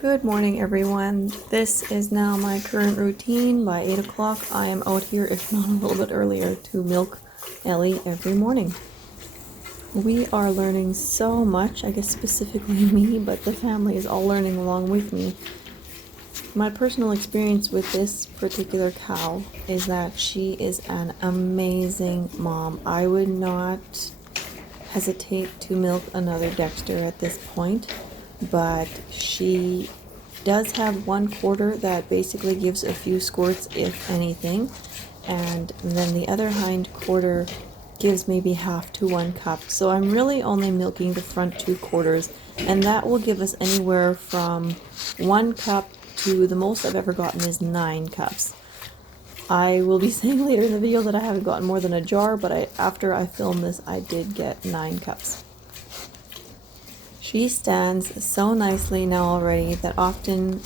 Good morning, everyone. This is now my current routine. By 8 o'clock, I am out here, if not a little bit earlier, to milk Ellie every morning. We are learning so much, I guess specifically me, but the family is all learning along with me. My personal experience with this particular cow is that she is an amazing mom. I would not hesitate to milk another Dexter at this point, but she does have one quarter that basically gives a few squirts, if anything, and then the other hind quarter gives maybe half to 1 cup. So I'm really only milking the front 2 quarters, and that will give us anywhere from 1 cup to the most I've ever gotten is 9 cups. I will be saying later in the video that I haven't gotten more than a jar, but after I filmed this, I did get 9 cups. She stands so nicely now already that often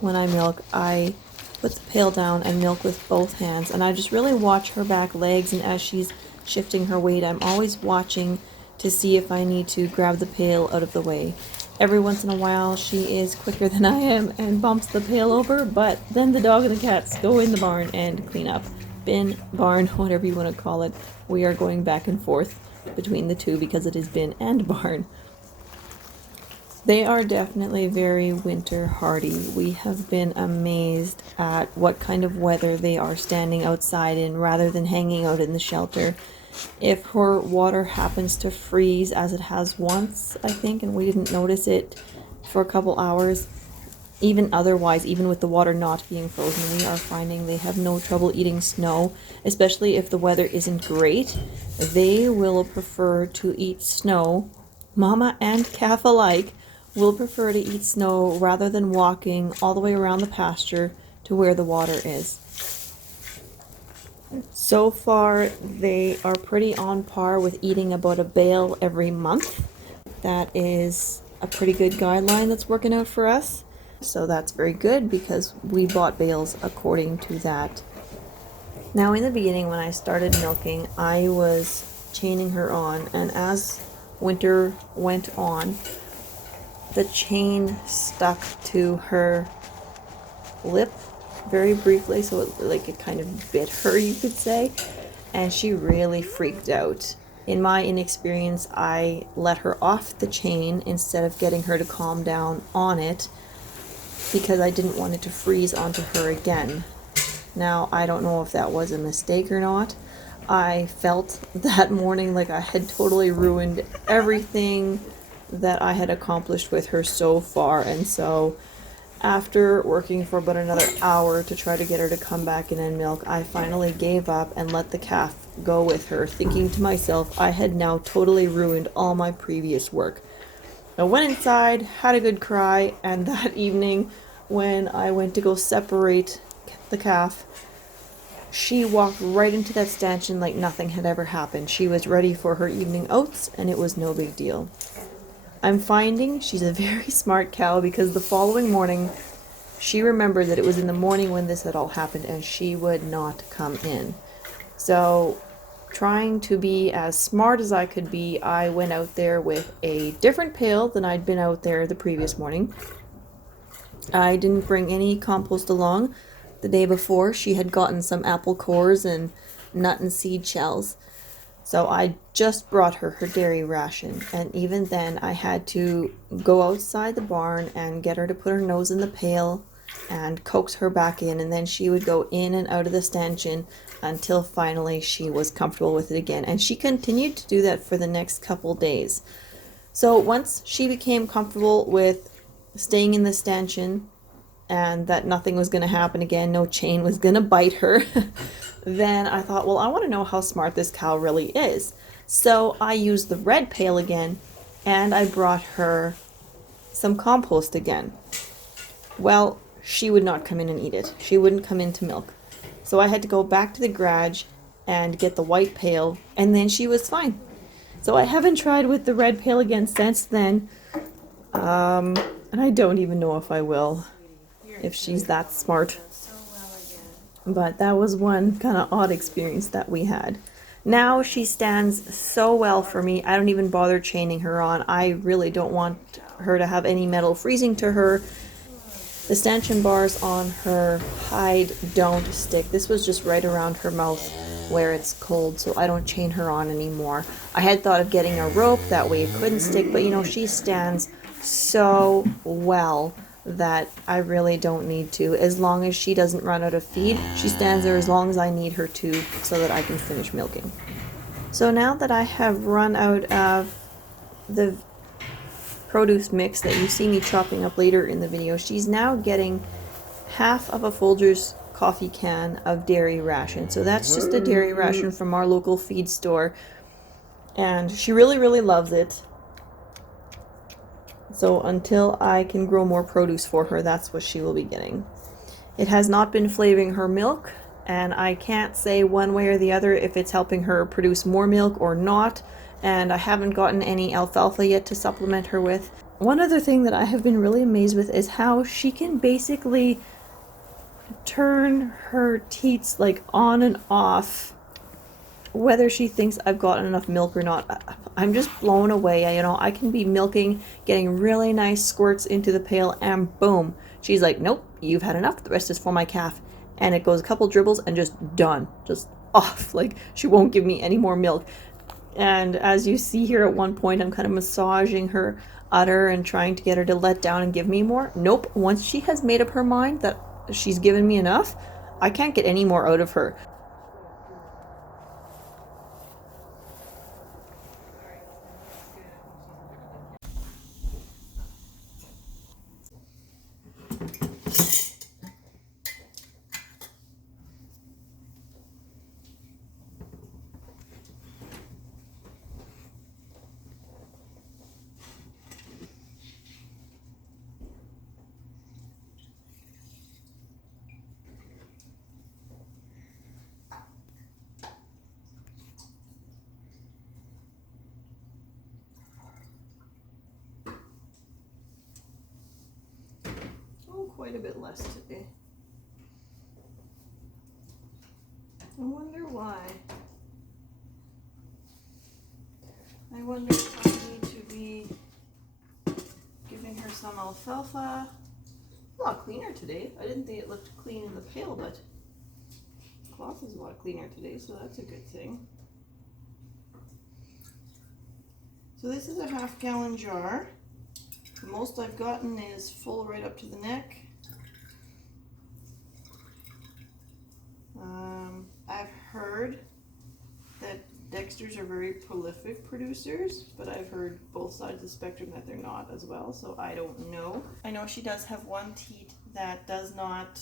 when I milk, I put the pail down and milk with both hands, and I just really watch her back legs, and as she's shifting her weight, I'm always watching to see if I need to grab the pail out of the way. Every once in a while, she is quicker than I am and bumps the pail over, but then the dog and the cats go in the barn and clean up. Bin, barn, whatever you want to call it. We are going back and forth between the two because it is bin and barn. They are definitely very winter hardy. We have been amazed at what kind of weather they are standing outside in rather than hanging out in the shelter. If her water happens to freeze, as it has once, I think, and we didn't notice it for a couple hours, even otherwise, even with the water not being frozen, we are finding they have no trouble eating snow, especially if the weather isn't great. They will prefer to eat snow. Mama and calf alike will prefer to eat snow rather than walking all the way around the pasture to where the water is. So far, they are pretty on par with eating about a bale every month. That is a pretty good guideline that's working out for us. So that's very good because we bought bales according to that. Now, in the beginning, when I started milking, I was chaining her on, and as winter went on, the chain stuck to her lip very briefly, so it kind of bit her, you could say, and she really freaked out. In my inexperience, I let her off the chain instead of getting her to calm down on it because I didn't want it to freeze onto her again. Now, I don't know if that was a mistake or not. I felt that morning like I had totally ruined everything that I had accomplished with her so far, and so after working for about another hour to try to get her to come back in and milk, I finally gave up and let the calf go with her, thinking to myself I had now totally ruined all my previous work. I went inside, had a good cry, and that evening when I went to go separate the calf, she walked right into that stanchion like nothing had ever happened. She was ready for her evening oats, and it was no big deal. I'm finding she's a very smart cow because the following morning she remembered that it was in the morning when this had all happened and she would not come in. So, trying to be as smart as I could be, I went out there with a different pail than I'd been out there the previous morning. I didn't bring any compost along. The day before, she had gotten some apple cores and nut and seed shells. So I just brought her dairy ration, and even then I had to go outside the barn and get her to put her nose in the pail and coax her back in, and then she would go in and out of the stanchion until finally she was comfortable with it again. And she continued to do that for the next couple days. So once she became comfortable with staying in the stanchion and that nothing was going to happen again, no chain was going to bite her, then I thought, well, I want to know how smart this cow really is. So I used the red pail again, and I brought her some compost again. Well, she would not come in and eat it. She wouldn't come in to milk. So I had to go back to the garage and get the white pail, and then she was fine. So I haven't tried with the red pail again since then, and I don't even know if I will, if she's that smart. But that was one kind of odd experience that we had. Now she stands so well for me, I don't even bother chaining her on. I really don't want her to have any metal freezing to her. The stanchion bars on her hide don't stick. This was just right around her mouth where it's cold, so I don't chain her on anymore. I had thought of getting a rope, that way it couldn't stick, but you know, she stands so well that I really don't need to. As long as she doesn't run out of feed, she stands there as long as I need her to, so that I can finish milking. So now that I have run out of the produce mix that you see me chopping up later in the video, she's now getting half of a Folgers coffee can of dairy ration. So that's just a dairy ration from our local feed store, and she really loves it. So until I can grow more produce for her, that's what she will be getting. It has not been flavoring her milk, and I can't say one way or the other if it's helping her produce more milk or not, and I haven't gotten any alfalfa yet to supplement her with. One other thing that I have been really amazed with is how she can basically turn her teats like on and off whether she thinks I've gotten enough milk or not. I'm just blown away. You know, I can be milking, getting really nice squirts into the pail, and boom, she's like, nope, you've had enough, the rest is for my calf. And it goes a couple dribbles and just done, just off. Like, she won't give me any more milk. And as you see here, at one point I'm kind of massaging her udder and trying to get her to let down and give me more. Nope, once she has made up her mind that she's given me enough, I can't get any more out of her. Quite a bit less today. I wonder why. I wonder if I need to be giving her some alfalfa. A lot cleaner today. I didn't think it looked clean in the pail, but the cloth is a lot cleaner today, so that's a good thing. So this is a half-gallon jar. The most I've gotten is full right up to the neck. I've heard that Dexters are very prolific producers, but I've heard both sides of the spectrum that they're not as well, so I don't know. I know she does have one teat that does not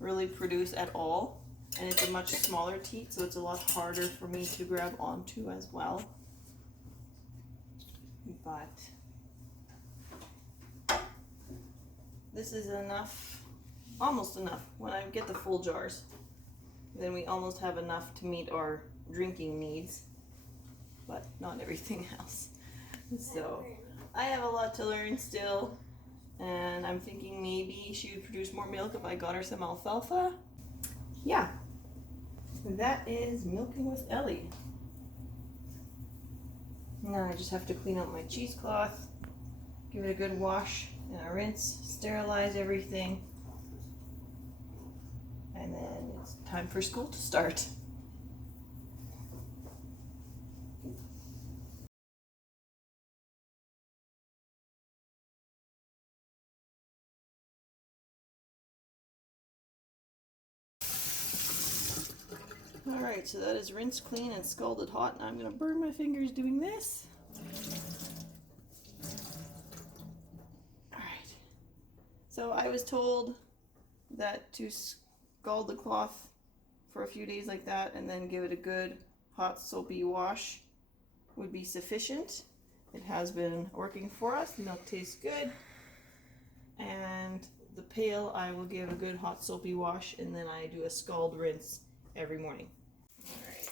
really produce at all, and it's a much smaller teat, so it's a lot harder for me to grab onto as well. But this is enough, almost enough. When I get the full jars, then we almost have enough to meet our drinking needs, but not everything else. So I have a lot to learn still, and I'm thinking maybe she would produce more milk if I got her some alfalfa. Yeah, that is milking with Ellie. Now I just have to clean up my cheesecloth, give it a good wash and a rinse, sterilize everything, and then it's time for school to start. Alright, so that is rinsed clean and scalded hot. Now I'm going to burn my fingers doing this. Alright, so I was told that to scald the cloth for a few days like that and then give it a good hot soapy wash would be sufficient. It has been working for us. The milk tastes good, and the pail I will give a good hot soapy wash, and then I do a scald rinse every morning. All right.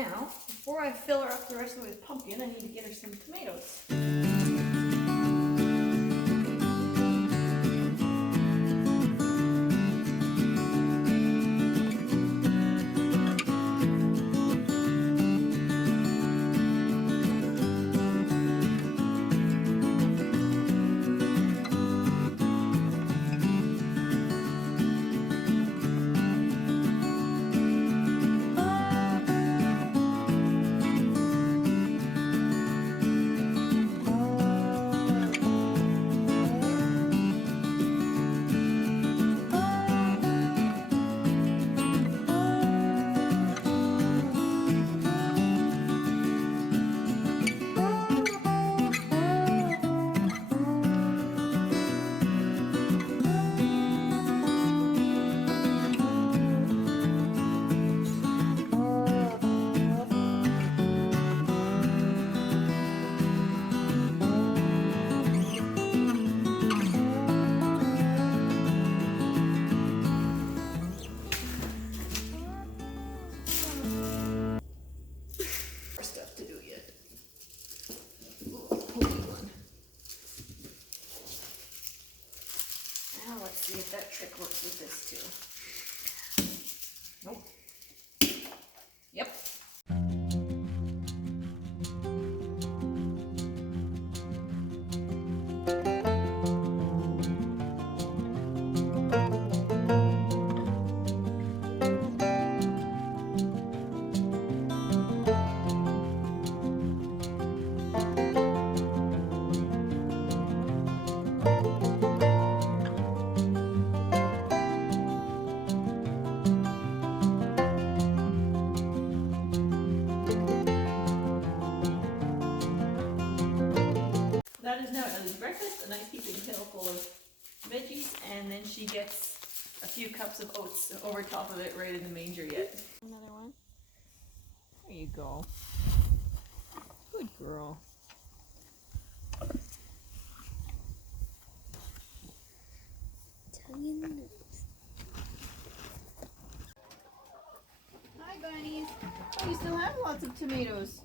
Now, before I fill her up the rest of with pumpkin, I need to get her some tomatoes. Stuff to do yet. Ooh, pokey one. Now let's see if that trick works with this too. Nope. Yep. That is now Ellie's breakfast, a nice heaping pail full of veggies, and then she gets a few cups of oats over top of it right in the manger yet. Another one. There you go. Good girl. Tongue in the nose. Hi, bunnies. Oh, you still have lots of tomatoes.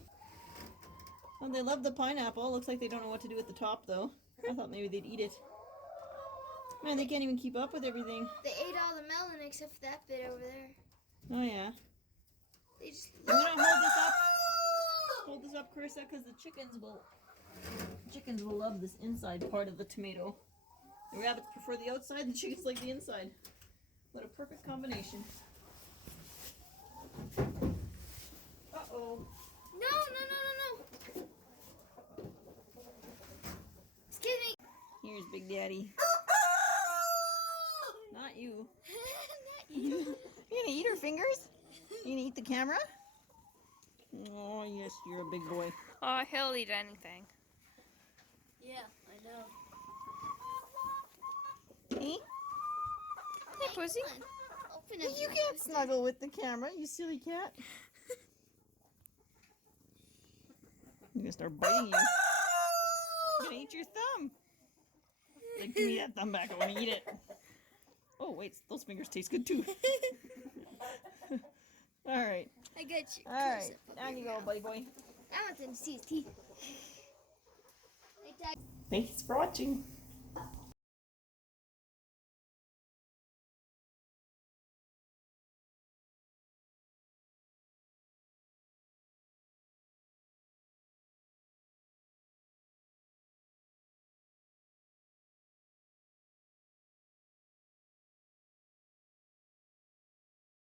Oh, they love the pineapple. Looks like they don't know what to do at the top, though. I thought maybe they'd eat it. Man, they can't even keep up with everything. They ate all the melon except for that bit over there. Oh, yeah. They just. You want to hold this up? Hold this up, Carissa, because the chickens will love this inside part of the tomato. The rabbits prefer the outside, the chickens like the inside. What a perfect combination. Uh-oh. No. Excuse me. Here's Big Daddy. Not you. Not you. You gonna eat her fingers? You gonna eat the camera? Oh, yes, you're a big boy. Oh, he'll eat anything. Yeah, I know. Hey? Hey, pussy. Come on. Open up. You can't snuggle with the camera, you silly cat. I'm gonna start biting you. I'm gonna eat your thumb. Like, give me that thumb back, I wanna eat it. Oh, wait, those fingers taste good too. Alright. I got you. Alright, down you go, buddy boy. I want them to see his teeth. Thanks for watching.